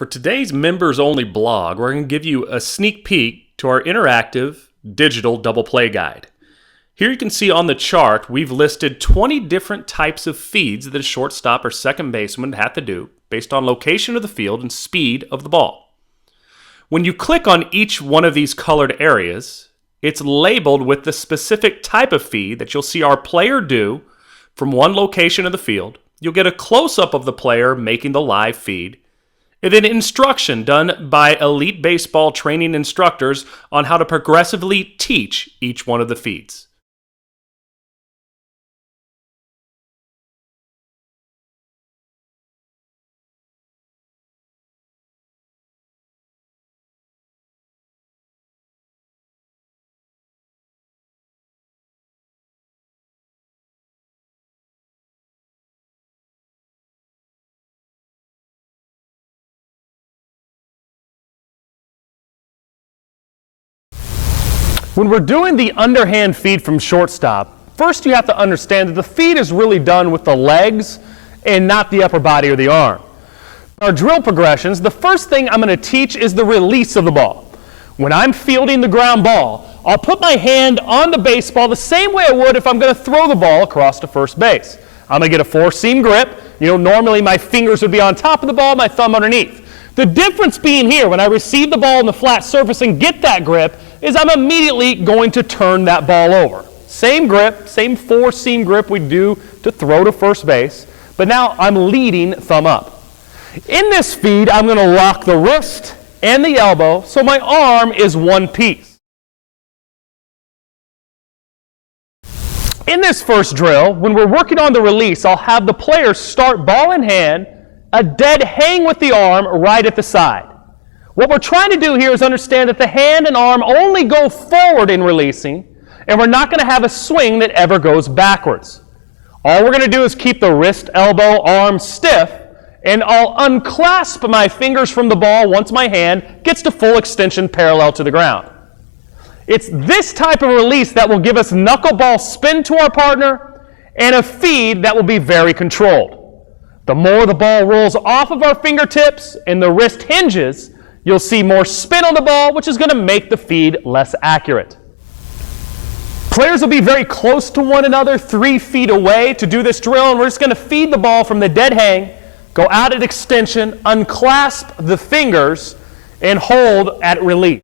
For today's members-only blog, we're going to give you a sneak peek to our interactive digital double play guide. Here you can see on the chart we've listed 20 different types of feeds that a shortstop or second baseman have to do based on location of the field and speed of the ball. When you click on each one of these colored areas, it's labeled with the specific type of feed that you'll see our player do from one location of the field. You'll get a close-up of the player making the live feed, and then instruction done by elite baseball training instructors on how to progressively teach each one of the feeds. When we're doing the underhand feed from shortstop, first you have to understand that the feed is really done with the legs and not the upper body or the arm. Our drill progressions, the first thing I'm going to teach is the release of the ball. When I'm fielding the ground ball, I'll put my hand on the baseball the same way I would if I'm going to throw the ball across to first base. I'm going to get a four-seam grip. Normally my fingers would be on top of the ball, my thumb underneath. The difference being here, when I receive the ball on the flat surface and get that grip, is I'm immediately going to turn that ball over. Same grip, same four-seam grip we do to throw to first base, but now I'm leading thumb up. In this feed, I'm going to lock the wrist and the elbow so my arm is one piece. In this first drill, when we're working on the release, I'll have the player start ball in hand, a dead hang with the arm right at the side. What we're trying to do here is understand that the hand and arm only go forward in releasing, and we're not going to have a swing that ever goes backwards. All we're going to do is keep the wrist, elbow, arm stiff, and I'll unclasp my fingers from the ball once my hand gets to full extension parallel to the ground. It's this type of release that will give us knuckleball spin to our partner and a feed that will be very controlled. The more the ball rolls off of our fingertips and the wrist hinges, you'll see more spin on the ball, which is going to make the feed less accurate. Players will be very close to one another, 3 feet away to do this drill, and we're just going to feed the ball from the dead hang, go out at extension, unclasp the fingers, and hold at release.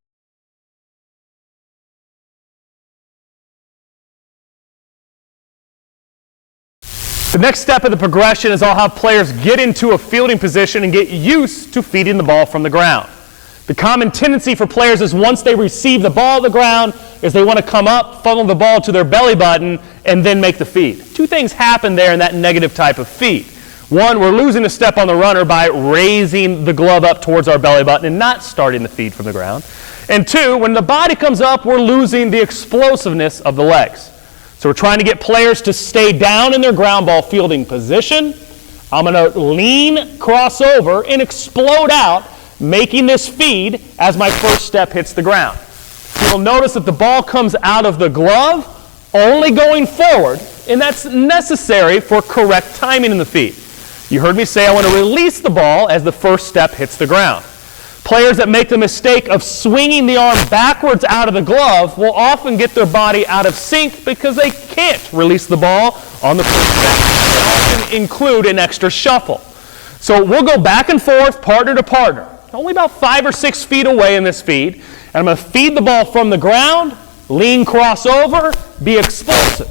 The next step of the progression is I'll have players get into a fielding position and get used to feeding the ball from the ground. The common tendency for players is once they receive the ball on the ground is they want to come up, funnel the ball to their belly button, and then make the feed. 2 things happen there in that negative type of feed. 1, we're losing a step on the runner by raising the glove up towards our belly button and not starting the feed from the ground. And 2, when the body comes up, we're losing the explosiveness of the legs. So we're trying to get players to stay down in their ground ball fielding position. I'm going to lean, cross over, and explode out, making this feed as my first step hits the ground. You'll notice that the ball comes out of the glove, only going forward, and that's necessary for correct timing in the feed. You heard me say I want to release the ball as the first step hits the ground. Players that make the mistake of swinging the arm backwards out of the glove will often get their body out of sync because they can't release the ball on the first step. They often include an extra shuffle. So we'll go back and forth, partner to partner, only about 5 or 6 feet away in this feed. And I'm going to feed the ball from the ground, lean, cross over, be explosive.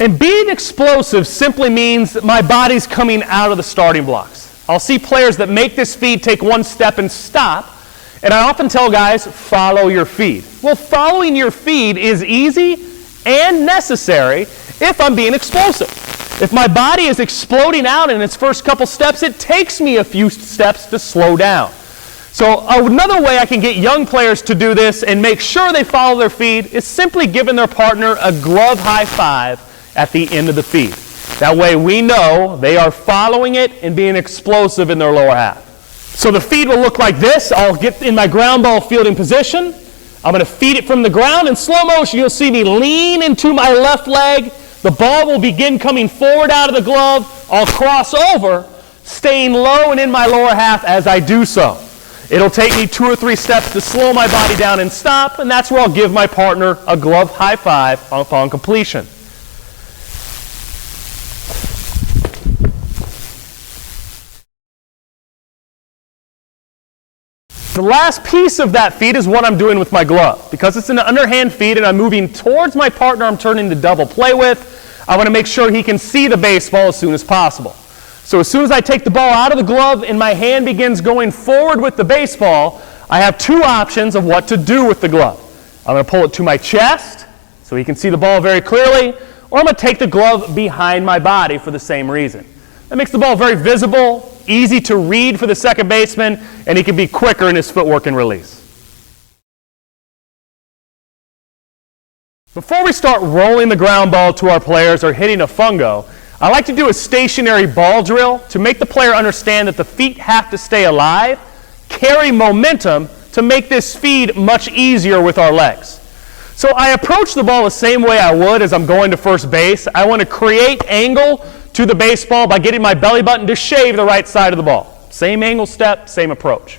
And being explosive simply means that my body's coming out of the starting blocks. I'll see players that make this feed take 1 step and stop. And I often tell guys, follow your feed. Well, following your feed is easy and necessary if I'm being explosive. If my body is exploding out in its first couple steps, it takes me a few steps to slow down. So another way I can get young players to do this and make sure they follow their feed is simply giving their partner a glove high five at the end of the feed. That way we know they are following it and being explosive in their lower half. So the feed will look like this. I'll get in my ground ball fielding position. I'm going to feed it from the ground. In slow motion, you'll see me lean into my left leg. The ball will begin coming forward out of the glove. I'll cross over, staying low and in my lower half as I do so. It'll take me 2 or 3 steps to slow my body down and stop, and that's where I'll give my partner a glove high five upon completion. The last piece of that feed is what I'm doing with my glove. Because it's an underhand feed and I'm moving towards my partner I'm turning to double play with, I want to make sure he can see the baseball as soon as possible. So as soon as I take the ball out of the glove and my hand begins going forward with the baseball, I have 2 options of what to do with the glove. I'm going to pull it to my chest so he can see the ball very clearly, or I'm going to take the glove behind my body for the same reason. That makes the ball very visible, easy to read for the second baseman, and he can be quicker in his footwork and release. Before we start rolling the ground ball to our players or hitting a fungo, I like to do a stationary ball drill to make the player understand that the feet have to stay alive, carry momentum to make this feed much easier with our legs. So I approach the ball the same way I would as I'm going to first base. I want to create angle to the baseball by getting my belly button to shave the right side of the ball. Same angle step, same approach.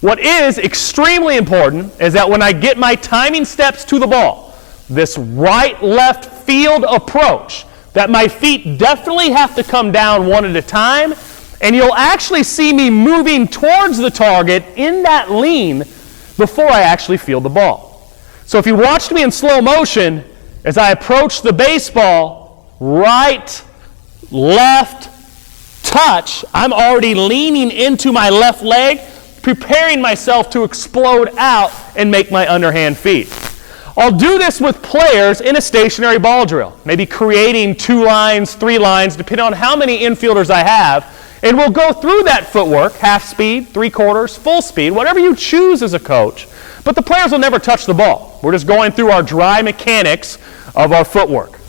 What is extremely important is that when I get my timing steps to the ball, this right-left field approach, that my feet definitely have to come down one at a time, and you'll actually see me moving towards the target in that lean before I actually field the ball. So if you watched me in slow motion, as I approach the baseball, right, left, touch, I'm already leaning into my left leg, preparing myself to explode out and make my underhand feed. I'll do this with players in a stationary ball drill, maybe creating 2 lines, 3 lines, depending on how many infielders I have, and we'll go through that footwork, half speed, 3/4, full speed, whatever you choose as a coach, but the players will never touch the ball. We're just going through our dry mechanics of our footwork.